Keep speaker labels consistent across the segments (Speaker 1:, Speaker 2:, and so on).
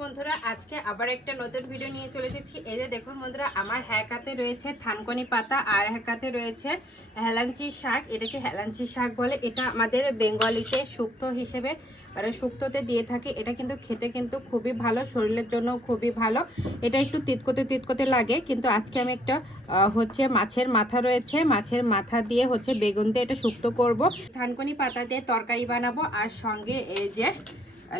Speaker 1: বন্ধুরা, আজকে আবার একটা নতুন ভিডিও নিয়ে চলে এসেছি। এই যে দেখুন বন্ধুরা, আমার হ্যাকাতে রয়েছে থানকনি পাতা আর হ্যাকাতে রয়েছে হেলাঞ্চি শাক। এটাকে হেলাঞ্চি শাক বলে। এটা আমাদের বেঙ্গলিতে শুক্তো হিসেবে মানে শুক্তোতে দিয়ে থাকে। এটা কিন্তু খেতে কিন্তু খুবই ভালো, শরীরের জন্য খুবই ভালো। এটা একটু তিতকোতে তিতকোতে লাগে, কিন্তু আজকে আমি একটা হচ্ছে মাছের মাথা রয়েছে। মাছের মাথা দিয়ে হচ্ছে বেগুন দিয়ে এটা শুক্তো করব। থানকনি পাতা দিয়ে তরকারি বানাবো, আর সঙ্গে এই যে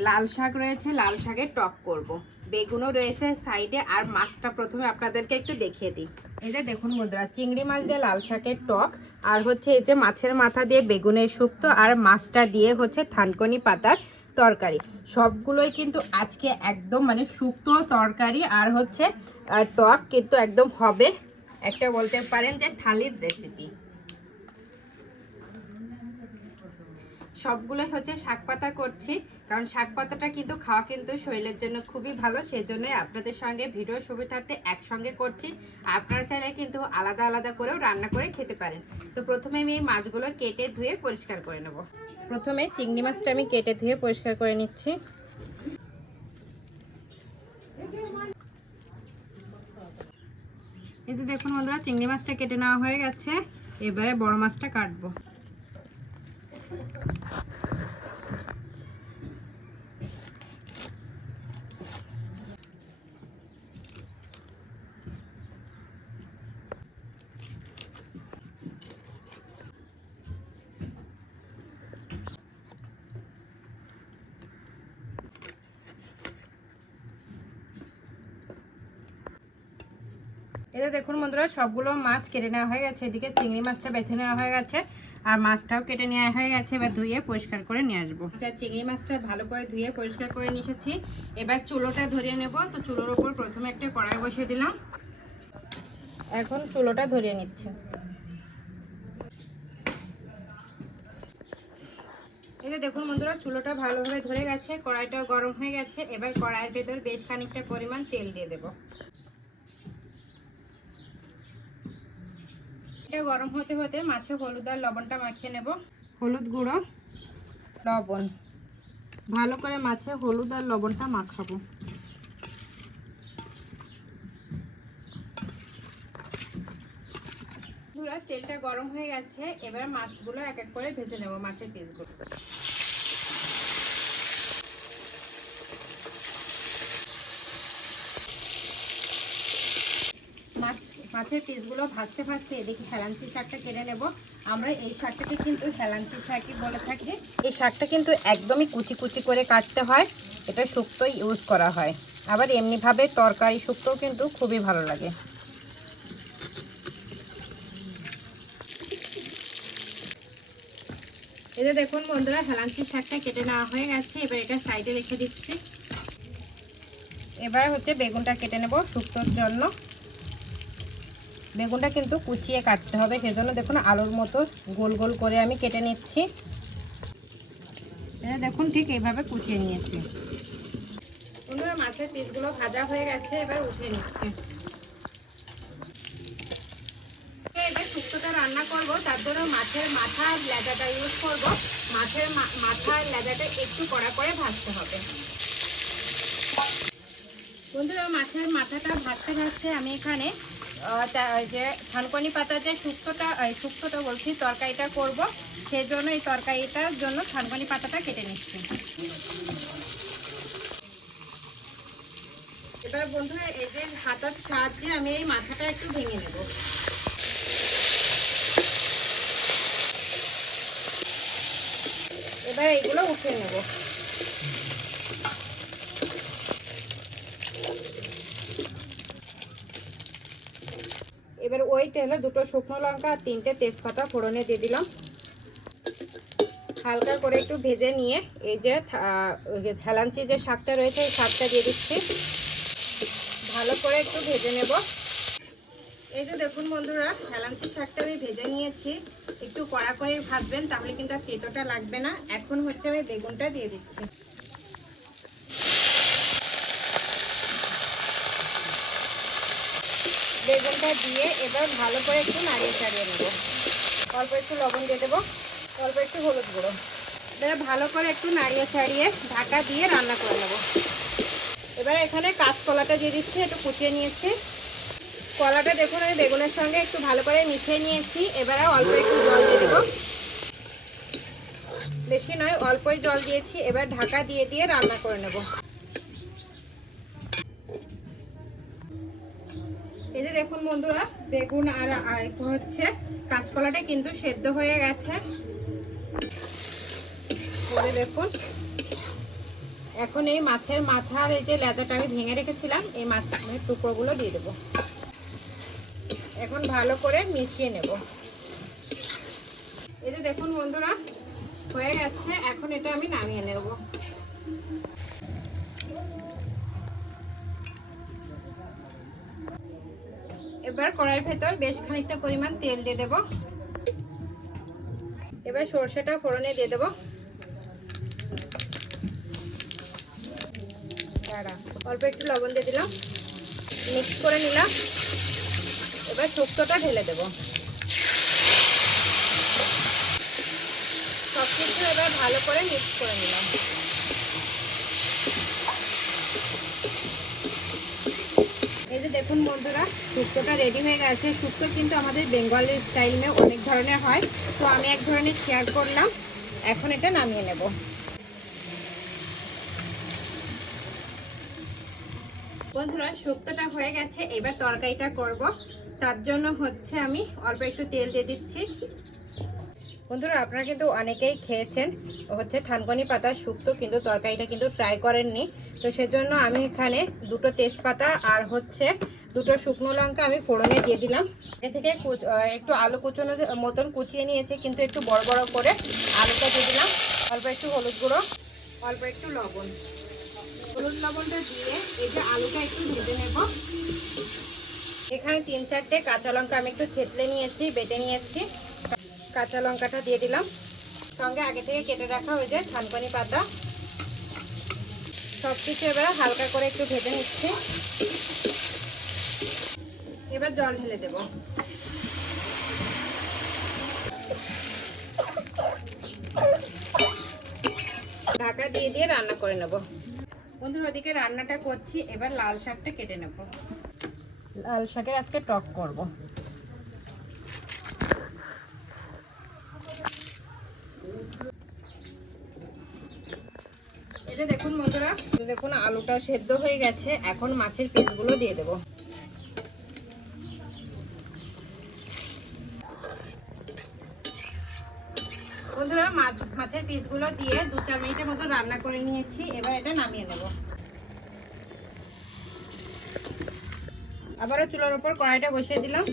Speaker 1: লাল শাক রয়েছে, লাল শাকের টক করব। বেগুনও রয়েছে সাইডে, আর মাছটা প্রথমে আপনাদেরকে একটু দেখিয়ে দিই। এই যে দেখুন মুদ্রা চিংড়ি মাছ দিয়ে লাল শাকের টক, আর হচ্ছে এই যে মাছের মাথা দিয়ে বেগুনের শুক্তো, আর মাছটা দিয়ে হচ্ছে থানকনি পাতার তরকারি। সবগুলোই কিন্তু আজকে একদম মানে শুক্তো তরকারি, আর হচ্ছে টক কিন্তু একদম হবে। একটা বলতে পারেন যে থালির রেসিপি সবগুলোই হচ্ছে শাক পাতা করছি। কারণ শাক পাতাটা কিন্তু খাওয়া কিন্তু শরীরের জন্য খুবই ভালো, সেজন্যই আপনাদের সঙ্গে ভিডিও সুবিধার্থে একসঙ্গে করছি। আপনারা চাইলে কিন্তু আলাদা আলাদা করেও রান্না করে খেতে পারেন। তো প্রথমে আমি এই মাছগুলো কেটে ধুয়ে পরিষ্কার করে নেব। প্রথমে চিংড়ি মাছটা আমি কেটে ধুয়ে পরিষ্কার করে নিচ্ছি। যে দেখুন বন্ধুরা, চিংড়ি মাছটা কেটে নেওয়া হয়ে গেছে। এবারে বড় মাছটা কাটবো। এটা দেখুন বন্ধুরা, সবগুলো মাছ কেটে নেওয়া হয়ে গেছে। এদিকে চিংড়ি মাছটা বেছে নেওয়া হয়ে গেছে। আর মাছটাও কেটে নেওয়া হয়ে গেছে, এবার ধুয়ে পরিষ্কার করে নিয়ে আসব। আচ্ছা চিংড়ি মাছটা ভালো করে ধুয়ে পরিষ্কার করে নিয়ে এসেছি। এবার চুলোটা ধরিয়ে নেব। তো চুলোর ওপর প্রথমে একটা কড়াই বসিয়ে দিলাম। এখন চুলোটা ধরিয়ে নিচ্ছে। যে দেখুন বন্ধুরা, চুলোটা ভালোভাবে ধরে গেছে, কড়াইটাও গরম হয়ে গেছে। এবার কড়াইয়ের ভেতর বেশ খানিকটা পরিমাণ তেল দিয়ে দেবো। এটা গরম হতে হতে মাছে হলুদ আর লবণটা মাখিয়ে নেব। হলুদ গুঁড়ো, লবণ। ভালো করে মাছে হলুদ আর লবণটা মাখাবো। তেলটা গরম হয়ে গেছে, এবার মাছগুলো এক এক করে ভেজে নেব মাছের পিসগুলো মাছের পিসগুলো ভাজতে ভাজতে এদিকে হেলাঞ্চি শাকটা কেটে নেব। আমরা এই শাকটাকে কিন্তু হেলাঞ্চি শাকই বলে থাকি। এই শাকটা কিন্তু একদমই কুচি কুচি করে কাটতে হয়। এটা শুক্তো ইউজ করা হয়। আবার এমনিভাবে তরকারি শুক্তোও কিন্তু খুবই ভালো লাগে। এটা দেখুন বন্ধুরা, হেলাঞ্চি শাকটা কেটে নেওয়া হয়ে গেছে। এবার এটা সাইডে রেখে দিচ্ছি। এবার হচ্ছে বেগুনটা কেটে নেব শুক্তোর জন্য। বেগুনটা কিন্তু কুচিয়ে কাটতে হবে, সেজন্য দেখুন আলুর মতো গোল গোল করে আমি কেটে নিচ্ছি। এটা দেখুন ঠিক এইভাবে কুচিয়ে নিয়েছি। বন্ধুরা, মাছের পিসগুলো ভাজা হয়ে গেছে, এবার উঠিয়ে নিচ্ছি। এবার শুক্তোটা রান্না করব, তার জন্য মাছের মাথা আর লেজাটা ইউজ করব। মাছের মাথা আর লেজাটা একটু কড়া করে ভাজতে হবে। বন্ধুরা, মাছের মাথাটা ভাজতে ভাজতে আমি এখানে যে থানকনি পাতা যে শুক্তোটা শুক্তোটা বলছি, তরকারিটা করব। সেই জন্য এই তরকারিটার জন্য থানকনি পাতাটা কেটে নিচ্ছি। এবার বন্ধুরা, এই যে হাতার সাহায্যে আমি এই মাথাটা একটু ভেঙে নেব। এবার এইগুলো উঠিয়ে নেব এবার ওই তেলে দুটো শুকনো লঙ্কা আর তিনটে তেজপাতা ফোড়নে দিয়ে দিলাম। হালকা করে একটু ভেজে নিয়ে এই যে হেলাঞ্চি যে শাকটা রয়েছে, এই শাকটা দিয়ে দিচ্ছি। ভালো করে একটু ভেজে নেব। এই যে দেখুন বন্ধুরা, হেলাঞ্চি শাকটা আমি ভেজে নিয়েছি। একটু কড়া করে ভাজবেন, তাহলে কিন্তু আর তেতোটা লাগবে না। এখন হচ্ছে আমি বেগুনটা দিয়ে দিচ্ছি। বেগুনটা দিয়ে এবার ভালো করে একটু নাড়িয়ে চাড়িয়ে নেব। অল্প একটু লবণ দিয়ে দেবো, অল্প একটু হলুদ গুঁড়ো। এবার ভালো করে একটু নাড়িয়ে ছাড়িয়ে ঢাকা দিয়ে রান্না করে নেব। এবার এখানে কাঁচকলাটা দিয়ে দিচ্ছি, একটু কুচিয়ে নিয়েছি। কলাটা দেখুন, আমি বেগুনের সঙ্গে একটু ভালো করে মিশিয়ে নিয়েছি। এবারে অল্প একটু জল দিয়ে দেবো। বেশি নয়, অল্পই জল দিয়েছি। এবার ঢাকা দিয়ে দিয়ে রান্না করে নেব এই যে দেখুন বন্ধুরা, বেগুন আর হচ্ছে কাঁচকলাটা কিন্তু সেদ্ধ হয়ে গেছে। দেখুন। এখন এই মাছের মাথার এই যে লেজাটা আমি ভেঙে রেখেছিলাম, এই মাছের টুকরোগুলো দিয়ে দেবো। এখন ভালো করে মিশিয়ে নেব। এই যে দেখুন বন্ধুরা, হয়ে গেছে। এখন এটা আমি নামিয়ে নেব। এবার কড়াইয়ের ভেতর বেশ খানিকটা পরিমাণ তেল দিয়ে দেব। এবার সর্ষেটা ফোড়নে দিয়ে দেব। অল্প একটু লবণ দিয়ে দিলাম। মিক্স করে নিলাম। এবার শুক্তোটা ঢেলে দেব। সব কিছু এবার ভালো করে মিক্স করে নিলাম এই যে দেখুন বন্ধুরা, শুক্তোটা রেডি হয়ে গেছে। শুক্তো কিন্তু আমাদের বেঙ্গলি স্টাইলে অনেক ধরনের হয়। তো আমি এক ধরনের শেয়ার করলাম। এখন এটা নামিয়ে নেব। বন্ধুরা, শুক্তোটা হয়ে গেছে। এবার তরকারিটা করব। তার জন্য হচ্ছে আমি অল্প একটু তেল দিয়ে দিচ্ছি। বন্ধুরা, আপনারা কিন্তু অনেকেই খেয়েছেন হচ্ছে থানকনি পাতার শুক্তো, কিন্তু তরকারিটা কিন্তু ট্রাই করেননি। তো সেজন্য আমি এখানে দুটো তেজপাতা আর হচ্ছে দুটো শুকনো লঙ্কা আমি ফোড়নে দিয়ে দিলাম। এ থেকে একটু আলু কুচোনো মতন কুচিয়ে নিয়েছি, কিন্তু একটু বড় বড় করে আলুটা দিয়ে দিলাম। অল্প একটু হলুদ গুঁড়ো, অল্প একটু লবণ। হলুদ লবণটা দিয়ে এই যে আলুটা একটু ভেজে নেব। এখানে তিন চারটে কাঁচা লঙ্কা আমি একটু থেতলে নিয়েছি, বেটে নিয়েছি। কাঁচা লঙ্কাটা দিয়ে দিলাম। সঙ্গে আগে থেকে কেটে রাখা ওই যে থানপানি পাতা। সব কিছু এবার হালকা করে একটু ভেজে নিচ্ছি। এবার জল ঢেলে দেব। ঢাকা দিয়ে দিয়ে রান্না করে নেব। বন্ধুর, ওদিকে রান্নাটা করছি। এবার লাল শাকটা কেটে নেব। লাল শাকের আজকে টক করব। এটা দেখুন বন্ধুরা দেখুন আলুটা সেদ্ধ হয়ে গেছে। এখন মাছের পিসগুলো দিয়ে দেব। বন্ধুরা, মাছ, মাছের পিসগুলো দিয়ে দু চার মিনিটের মতো রান্না করে নিয়েছি। এবার এটা নামিয়ে নেব। আবারও চুলার উপর কড়াইটা বসিয়ে দিলাম।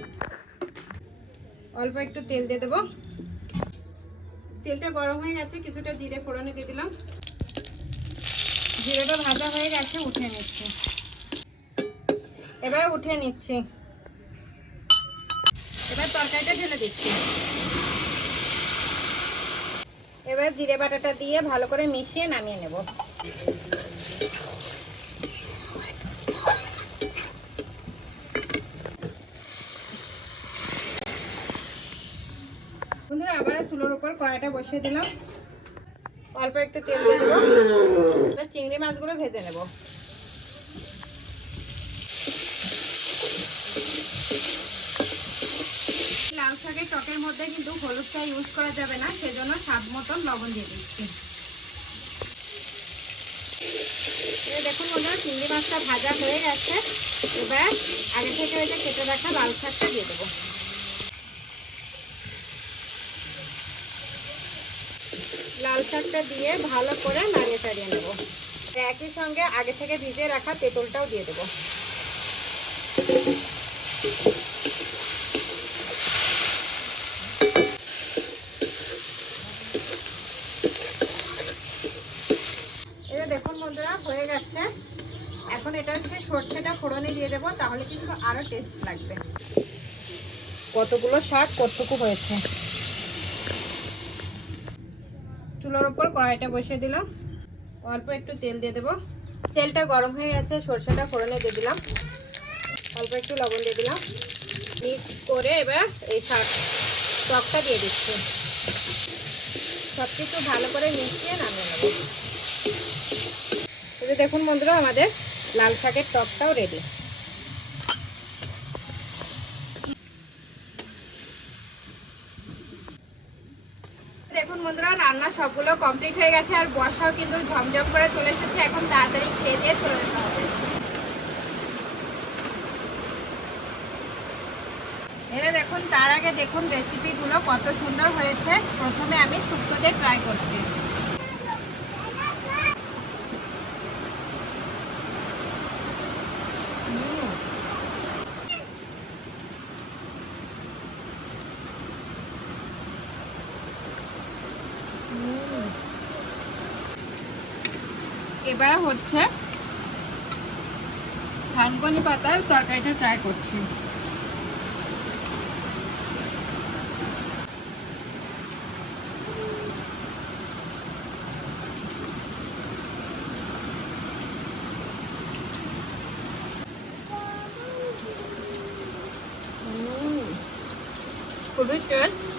Speaker 1: অল্প একটু তেল দিয়ে দেবো। তেলটা গরম হয়ে গেছে, কিছুটা জিরে ফোড়নে দিয়ে দিলাম। জিরেটা ভাজা হয়ে গেছে, উঠে নিচ্ছি। এবার উঠে নিচ্ছি। এবার তরকারিটা ঢেলে দিচ্ছি। এবার জিরে বাটাটা দিয়ে ভালো করে মিশিয়ে নামিয়ে নেব বন্ধুরা আবার চুলোর উপর কড়াইটা বসিয়ে দিলাম। অল্প একটু তেল দিয়ে দেবো। এবার চিংড়ি মাছগুলো ভেজে নেব। লাল শাকের টকের মধ্যে কিন্তু হলুদটা ইউজ করা যাবে না, সেজন্য স্বাদ মতন লবণ দিয়ে দিচ্ছি। দেখুন বন্ধুরা, চিংড়ি মাছটা ভাজা হয়ে গেছে। এবার আগে থেকে ওই যে কেটে রাখা লাল শাকটা দিয়ে দেবো। লাল শাকটা দিয়ে ভালো করে নাড়িয়ে চাড়িয়ে নেব। একই সঙ্গে আগে থেকে ভিজে রাখা তেঁতুলটাও দিয়ে দেবো। এটা দেখুন বন্ধুরা, হয়ে গেছে। এখন এটা হচ্ছে সর্ষেটা ফোড়নে দিয়ে দেবো, তাহলে কিন্তু আরও টেস্ট লাগবে। কতগুলো শাক কতটুকু হয়েছে? চুলোর উপর কড়াইটা বসিয়ে দিলাম। অল্প একটু তেল দিয়ে দেবো। তেলটা গরম হয়ে গেছে, সর্ষেটা ফোড়নে দিয়ে দিলাম। অল্প একটু লবণ দিয়ে দিলাম। মিক্স করে এবার এই শাক টকটা দিয়ে দিচ্ছি। সব কিছু ভালো করে মিশিয়ে নামিয়ে নেব। দেখুন বন্ধুরা, আমাদের লাল শাকের টকটাও রেডি দেখুন বন্ধুরা, রান্না সবগুলো কমপ্লিট হয়ে গেছে আর বর্ষাও কিন্তু ঝমঝম করে চলে এসেছে। এখন তাড়াতাড়ি খেয়ে দিয়ে চলে যেতে হবে এটা দেখুন, তার আগে দেখুন রেসিপিগুলো কত সুন্দর হয়েছে। প্রথমে আমি শুক্তো দিয়ে ট্রাই করছি। এবার হচ্ছে থানকনি পাতার তরকারিটা ট্রাই করছি।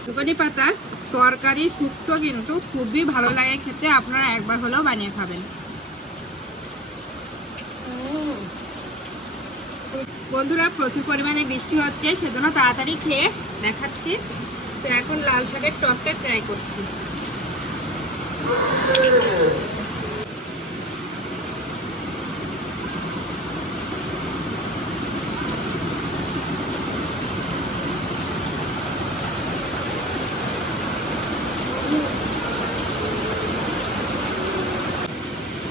Speaker 1: খুবই পাতার তরকারি, শুক্তো কিন্তু খুবই ভালো লাগে খেতে। আপনারা একবার হলেও বানিয়ে খাবেন। বন্ধুরা প্রচুর পরিমাণে বৃষ্টি হচ্ছে, সেজন্য তাড়াতাড়ি খেয়ে দেখাচ্ছি। তো এখন লাল শাকের টকটা ট্রাই করছি।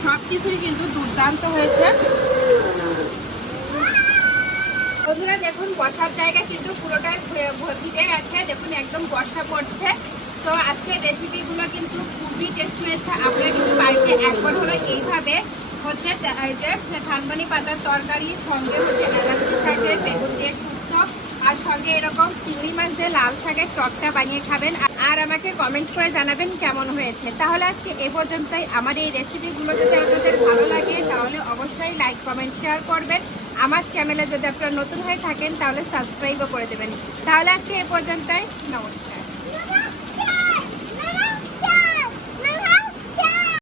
Speaker 1: সব কিছুই কিন্তু দুর্দান্ত হয়েছে। বন্ধুরা দেখুন বসার জায়গা কিন্তু পুরোটাই ভিজে গেছে। দেখুন, একদম বর্ষা পড়ছে। তো আজকে রেসিপিগুলো কিন্তু খুবই টেস্ট হয়েছে। আপনারা কিন্তু বাড়িতে একবার হলো এইভাবে হচ্ছে যে ধানবানি পাতার তরকারি, সঙ্গে হচ্ছে এলাচি শাকের বেগুন দিয়ে শুক্তো, আর সঙ্গে এরকম চিংড়ি মাছ দিয়ে লাল শাকের টকটা বানিয়ে খাবেন। আর আমাকে কমেন্ট করে জানাবেন কেমন হয়েছে। তাহলে আজকে এ পর্যন্তই। আমার এই রেসিপিগুলো যদি আপনাদের ভালো লাগে, তাহলে অবশ্যই লাইক কমেন্ট শেয়ার করবেন। আমার চ্যানেলে যদি আপনারা নতুন হয়ে থাকেন, তাহলে সাবস্ক্রাইবও করে দেবেন। তাহলে আজকে এ পর্যন্তই। নমস্কার।